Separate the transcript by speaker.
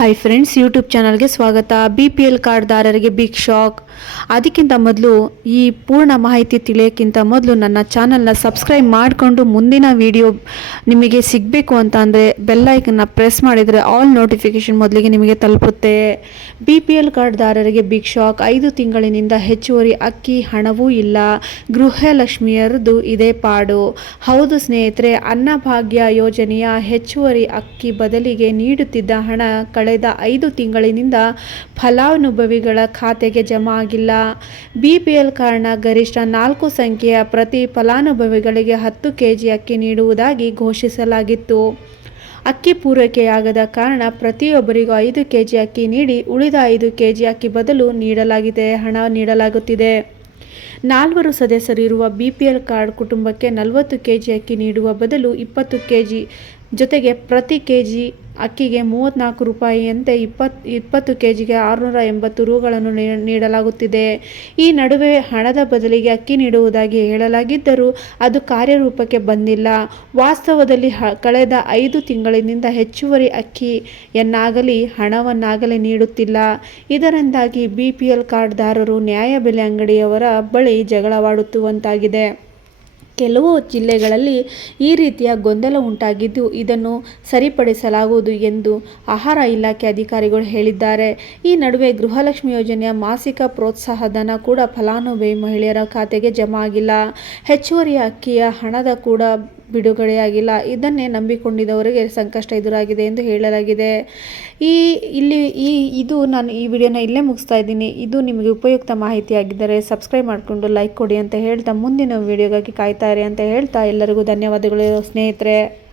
Speaker 1: Hi friends YouTube ಚಾನಲ್ಗೆ ಸ್ವಾಗತ. B P L ಕಾರ್ಡ್ದಾರರಿಗೆ ಬಿಗ್ ಶಾಕ್ ಅದಕ್ಕಿಂತ ಮೊದಲು ಈ ಪೂರ್ಣ ಮಾಹಿತಿ ತಿಳಿಯೋಕ್ಕಿಂತ ಮೊದಲು ನನ್ನ ಚಾನಲ್ನ ಸಬ್ಸ್ಕ್ರೈಬ್ ಮಾಡಿಕೊಂಡು ಮುಂದಿನ ವಿಡಿಯೋ ನಿಮಗೆ ಸಿಗಬೇಕು ಅಂತ ಅಂದರೆ ಬೆಲ್ಲೈಕನ್ನ ಪ್ರೆಸ್ ಮಾಡಿದರೆ ಆಲ್ ನೋಟಿಫಿಕೇಷನ್ ಮೊದಲಿಗೆ ನಿಮಗೆ ತಲುಪುತ್ತೆ. ಬಿ ಪಿ ಎಲ್ ಕಾರ್ಡ್ದಾರರಿಗೆ ಬಿಗ್ ಶಾಕ್ ಐದು ತಿಂಗಳಿನಿಂದ ಹೆಚ್ಚುವರಿ ಅಕ್ಕಿ, ಹಣವೂ ಇಲ್ಲ. ಗೃಹಲಕ್ಷ್ಮಿಯರದು ಇದೇ ಪಾಡು. ಹೌದು ಸ್ನೇಹಿತರೆ, ಅನ್ನಭಾಗ್ಯ ಯೋಜನೆಯ ಹೆಚ್ಚುವರಿ ಅಕ್ಕಿ ಬದಲಿಗೆ ನೀಡುತ್ತಿದ್ದ ಹಣ ಕಳೆದ ಐದು ತಿಂಗಳಿನಿಂದ ಫಲಾನುಭವಿಗಳ ಖಾತೆಗೆ ಜಮಾ ಆಗಿಲ್ಲ. ಬಿಪಿಎಲ್ ಕಾರಣ ಗರಿಷ್ಠ ನಾಲ್ಕು ಸಂಖ್ಯೆಯ ಪ್ರತಿ ಫಲಾನುಭವಿಗಳಿಗೆ ಹತ್ತು ಕೆಜಿ ಅಕ್ಕಿ ನೀಡುವುದಾಗಿ ಘೋಷಿಸಲಾಗಿತ್ತು. ಅಕ್ಕಿ ಪೂರೈಕೆಯಾಗದ ಕಾರಣ ಪ್ರತಿಯೊಬ್ಬರಿಗೂ ಐದು ಕೆಜಿ ಅಕ್ಕಿ ನೀಡಿ ಉಳಿದ ಐದು ಕೆಜಿ ಅಕ್ಕಿ ಬದಲು ನೀಡಲಾಗಿದೆ, ಹಣ ನೀಡಲಾಗುತ್ತಿದೆ. ನಾಲ್ವರು ಸದಸ್ಯರಿರುವ ಬಿ ಪಿ ಎಲ್ ಕಾರ್ಡ್ ಕುಟುಂಬಕ್ಕೆ ನಲವತ್ತು ಕೆ ಜಿ ಅಕ್ಕಿ ನೀಡುವ ಬದಲು ಇಪ್ಪತ್ತು ಕೆ ಜಿ ಜೊತೆಗೆ ಪ್ರತಿ ಕೆ ಜಿ ಅಕ್ಕಿಗೆ ಮೂವತ್ತ್ನಾಲ್ಕು ರೂಪಾಯಿಯಂತೆ ಇಪ್ಪತ್ತು ಇಪ್ಪತ್ತು ಕೆ ಜಿಗೆ ಆರುನೂರ ಎಂಬತ್ತು ರೂಗಳನ್ನು ನೀಡಲಾಗುತ್ತಿದೆ. ಈ ನಡುವೆ ಹಣದ ಬದಲಿಗೆ ಅಕ್ಕಿ ನೀಡುವುದಾಗಿ ಹೇಳಲಾಗಿದ್ದರೂ ಅದು ಕಾರ್ಯರೂಪಕ್ಕೆ ಬಂದಿಲ್ಲ. ವಾಸ್ತವದಲ್ಲಿ ಕಳೆದ ಐದು ತಿಂಗಳಿನಿಂದ ಹೆಚ್ಚುವರಿ ಅಕ್ಕಿಯನ್ನಾಗಲಿ ಹಣವನ್ನಾಗಲಿ ನೀಡುತ್ತಿಲ್ಲ. ಇದರಿಂದಾಗಿ ಬಿ ಪಿ ಎಲ್ ಕಾರ್ಡ್ದಾರರು ನ್ಯಾಯಬೆಲೆ ಅಂಗಡಿಯವರ ಬಳಿ ಜಗಳವಾಡುತ್ತುವಂತಾಗಿದೆ. ಕೆಲವು ಜಿಲ್ಲೆಗಳಲ್ಲಿ ಈ ರೀತಿಯ ಗೊಂದಲ ಉಂಟಾಗಿದ್ದು ಇದನ್ನು ಸರಿಪಡಿಸಲಾಗುವುದು ಎಂದು ಆಹಾರ ಇಲಾಖೆ ಅಧಿಕಾರಿಗಳು ಹೇಳಿದ್ದಾರೆ. ಈ ನಡುವೆ ಗೃಹಲಕ್ಷ್ಮಿ ಯೋಜನೆಯ ಮಾಸಿಕ ಪ್ರೋತ್ಸಾಹಧನ ಕೂಡ ಫಲಾನುಭವಿ ಮಹಿಳೆಯರ ಖಾತೆಗೆ ಜಮಾ ಆಗಿಲ್ಲ. ಹೆಚ್ಚುವರಿ ಅಕ್ಕಿಯ ಹಣದ ಕೂಡ ಬಿಡುಗಡೆಯಾಗಿಲ್ಲ. ಇದನ್ನೇ ನಂಬಿಕೊಂಡಿದ್ದವರಿಗೆ ಸಂಕಷ್ಟ ಎದುರಾಗಿದೆ ಎಂದು ಹೇಳಲಾಗಿದೆ. ಈ, ಇಲ್ಲಿ, ಈ, ಇದು ನಾನು ಈ ವಿಡಿಯೋನ ಇಲ್ಲೇ ಮುಗಿಸ್ತಾ ಇದ್ದೀನಿ. ಇದು ನಿಮಗೆ ಉಪಯುಕ್ತ ಮಾಹಿತಿಯಾಗಿದ್ದರೆ ಸಬ್ಸ್ಕ್ರೈಬ್ ಮಾಡಿಕೊಂಡು ಲೈಕ್ ಕೊಡಿ ಅಂತ ಹೇಳ್ತಾ ಮುಂದಿನ ವಿಡಿಯೋಗಾಗಿ ಕಾಯ್ತಾ ಇರಿ ಅಂತ ಹೇಳ್ತಾ ಎಲ್ಲರಿಗೂ ಧನ್ಯವಾದಗಳು ಸ್ನೇಹಿತರೆ.